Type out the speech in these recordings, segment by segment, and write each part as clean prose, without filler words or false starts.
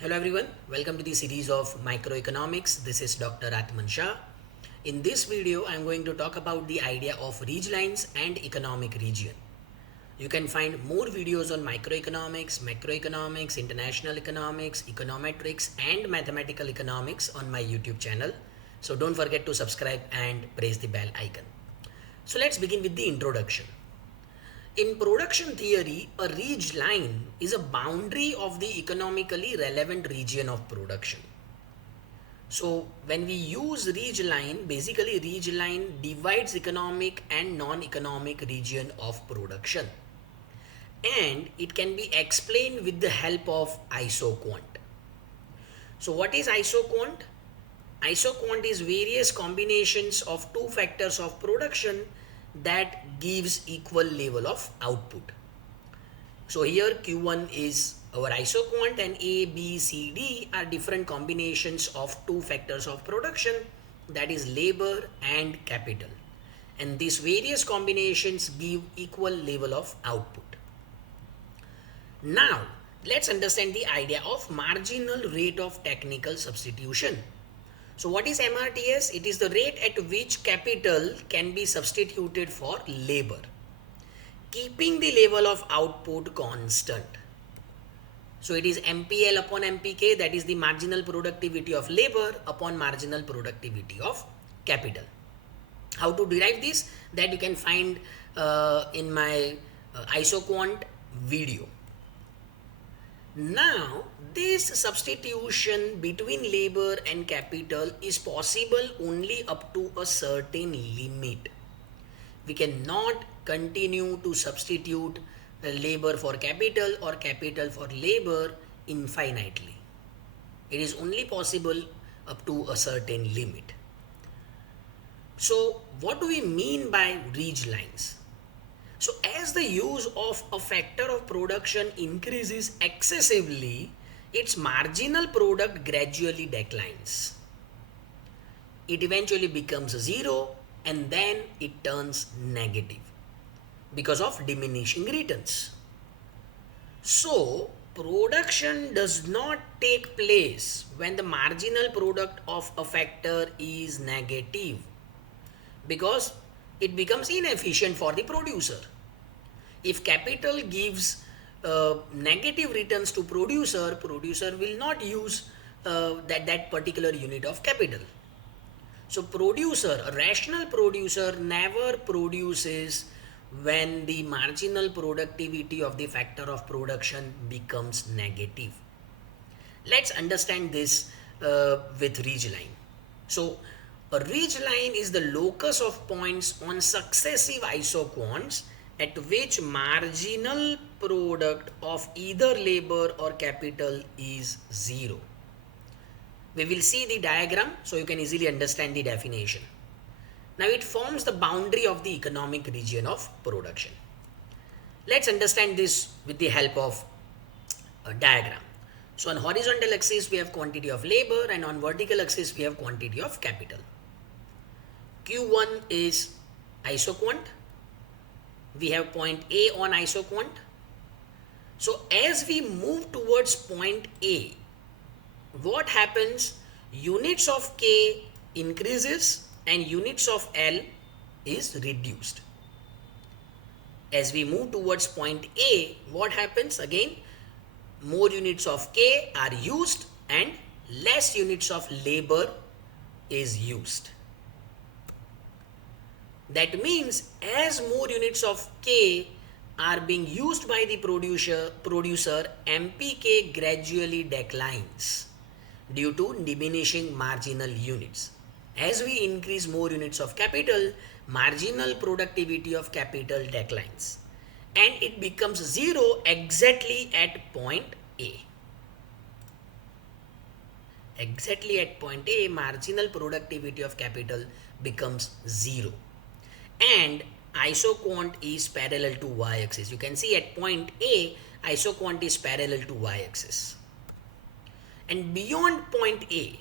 Hello everyone, welcome to the series of Microeconomics. This is Dr. Atman Shah. In this video, I am going to talk about the idea of ridge lines and economic region. You can find more videos on microeconomics, macroeconomics, international economics, econometrics and mathematical economics on my YouTube channel. So don't forget to subscribe and press the bell icon. So let's begin with the introduction. In production theory, a ridge line is a boundary of the economically relevant region of production. So when we use ridge line, basically ridge line divides economic and non-economic region of production. And it can be explained with the help of isoquant. So what is isoquant? Isoquant is various combinations of two factors of production that gives equal level of output. So here Q1 is our isoquant and A, B, C, D are different combinations of two factors of production, that is labor and capital. And these various combinations give equal level of output. Now let's understand the idea of marginal rate of technical substitution. So what is MRTS? It is the rate at which capital can be substituted for labor, keeping the level of output constant. So it is MPL upon MPK, that is the marginal productivity of labor upon marginal productivity of capital. How to derive this? That you can find in my Isoquant video. Now, this substitution between labor and capital is possible only up to a certain limit. We cannot continue to substitute labor for capital or capital for labor infinitely. It is only possible up to a certain limit. So, what do we mean by ridge lines? So as the use of a factor of production increases excessively, its marginal product gradually declines. It eventually becomes zero and then it turns negative because of diminishing returns. So production does not take place when the marginal product of a factor is negative, because it becomes inefficient for the producer. If capital gives negative returns to producer will not use that particular unit of capital. So a rational producer never produces when the marginal productivity of the factor of production becomes negative. Let's understand this with ridge line. So a ridge line is the locus of points on successive isoquants at which marginal product of either labor or capital is zero. We will see the diagram so you can easily understand the definition. Now it forms the boundary of the economic region of production. Let's understand this with the help of a diagram. So on horizontal axis we have quantity of labor and on vertical axis we have quantity of capital. Q1 is isoquant. We have point A on isoquant. So as we move towards point A, what happens? Units of K increases and units of L is reduced. As we move towards point A, what happens? Again, more units of K are used and less units of labor is used. That means as more units of K are being used by the producer, MPK gradually declines due to diminishing marginal units. As we increase more units of capital, marginal productivity of capital declines and it becomes zero exactly at point A. Exactly at point A, marginal productivity of capital becomes zero. And isoquant is parallel to y-axis. You can see at point A, isoquant is parallel to y-axis. And beyond point A,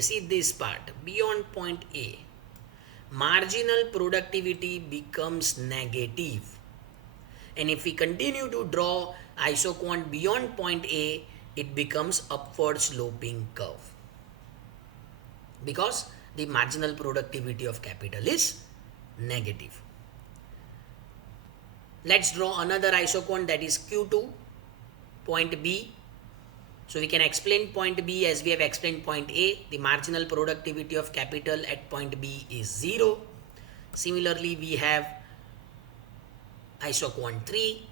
see this part, beyond point A, marginal productivity becomes negative. And if we continue to draw isoquant beyond point A, it becomes upward sloping curve because the marginal productivity of capital is negative. Let's draw another isoquant, that is Q2, point B. So we can explain point B as we have explained point A. The marginal productivity of capital at point B is 0. Similarly, we have isoquant 3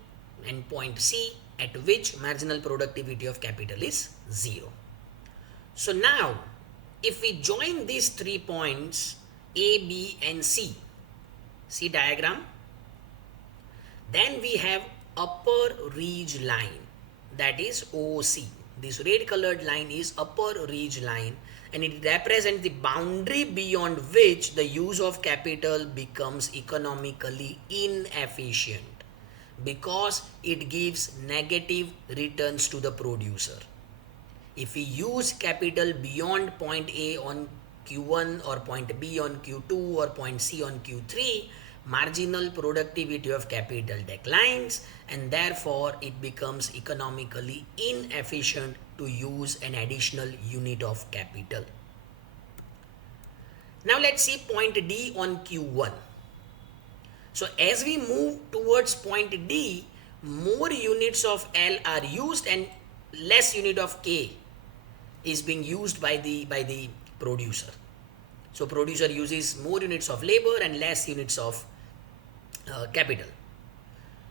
and point C, at which marginal productivity of capital is 0. So now, if we join these 3 points A, B and C, see diagram, then we have upper ridge line, that is OC. This red colored line is upper ridge line, and it represents the boundary beyond which the use of capital becomes economically inefficient because it gives negative returns to the producer. If we use capital beyond point A on Q1 or point B on Q2 or point C on Q3, marginal productivity of capital declines, and therefore it becomes economically inefficient to use an additional unit of capital. Now let's see point D on Q1. So as we move towards point D, more units of L are used and less unit of K is being used by the producer. So producer uses more units of labor and less units of capital.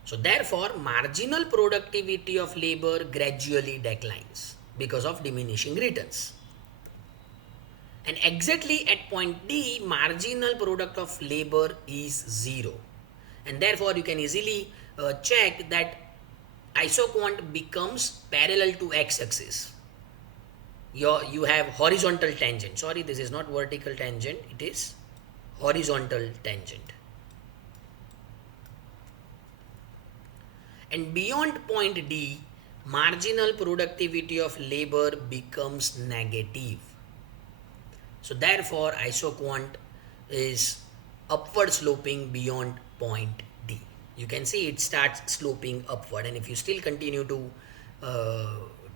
So therefore marginal productivity of labor gradually declines because of diminishing returns. And exactly at point D, marginal product of labor is 0. And therefore you can easily check that isoquant becomes parallel to x-axis. You have horizontal tangent. Sorry, this is not vertical tangent, it is horizontal tangent. And beyond point D, marginal productivity of labor becomes negative. So therefore isoquant is upward sloping beyond point D. You can see it starts sloping upward, and if you still continue to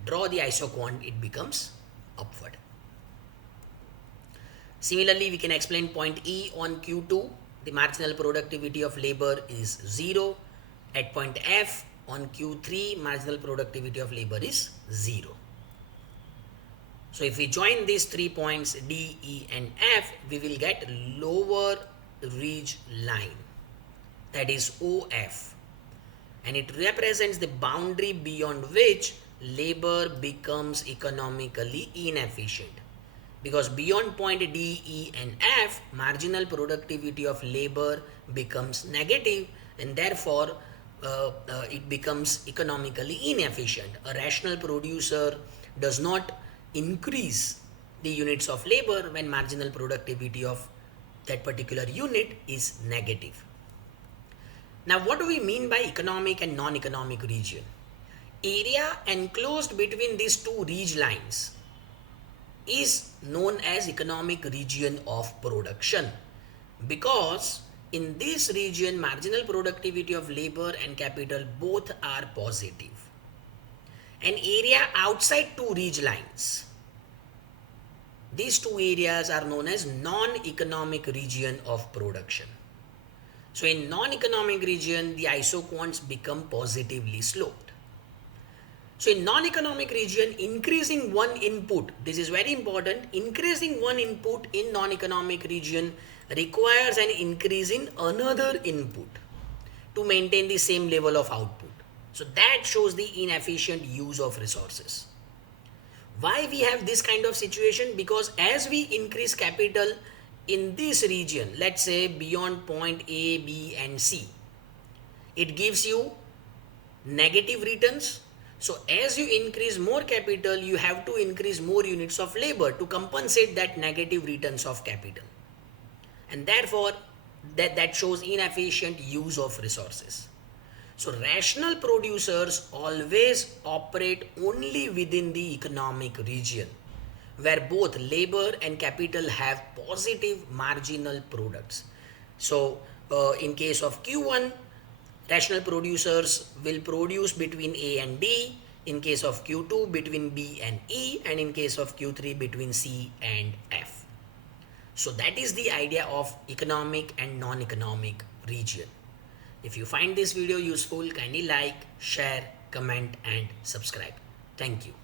draw the isoquant, it becomes upward. Similarly, we can explain point E on Q2. The marginal productivity of labor is 0. At point F on Q3, marginal productivity of labor is 0. So if we join these 3 points D, E and F, we will get lower ridge line, that is OF, and it represents the boundary beyond which labor becomes economically inefficient, because beyond point D, E and F, marginal productivity of labor becomes negative, and therefore it becomes economically inefficient. A rational producer does not increase the units of labor when marginal productivity of that particular unit is negative. Now what do we mean by economic and non-economic region? Area enclosed between these two ridge lines is known as economic region of production, because in this region marginal productivity of labor and capital both are positive. An area outside two ridge lines, these two areas are known as non-economic region of production. So in non-economic region, the isoquants become positively sloped. So in non-economic region, increasing one input, this is very important, increasing one input in non-economic region requires an increase in another input to maintain the same level of output. So that shows the inefficient use of resources. Why we have this kind of situation? Because as we increase capital in this region, let's say beyond point A, B and C, it gives you negative returns. So as you increase more capital, you have to increase more units of labor to compensate that negative returns of capital. And therefore that shows inefficient use of resources. So rational producers always operate only within the economic region where both labor and capital have positive marginal products. So in case of Q1, rational producers will produce between A and D. in case of Q2 between B and E, and in case of Q3 between C and F. So that is the idea of economic and non-economic region. If you find this video useful, kindly like, share, comment and subscribe. Thank you.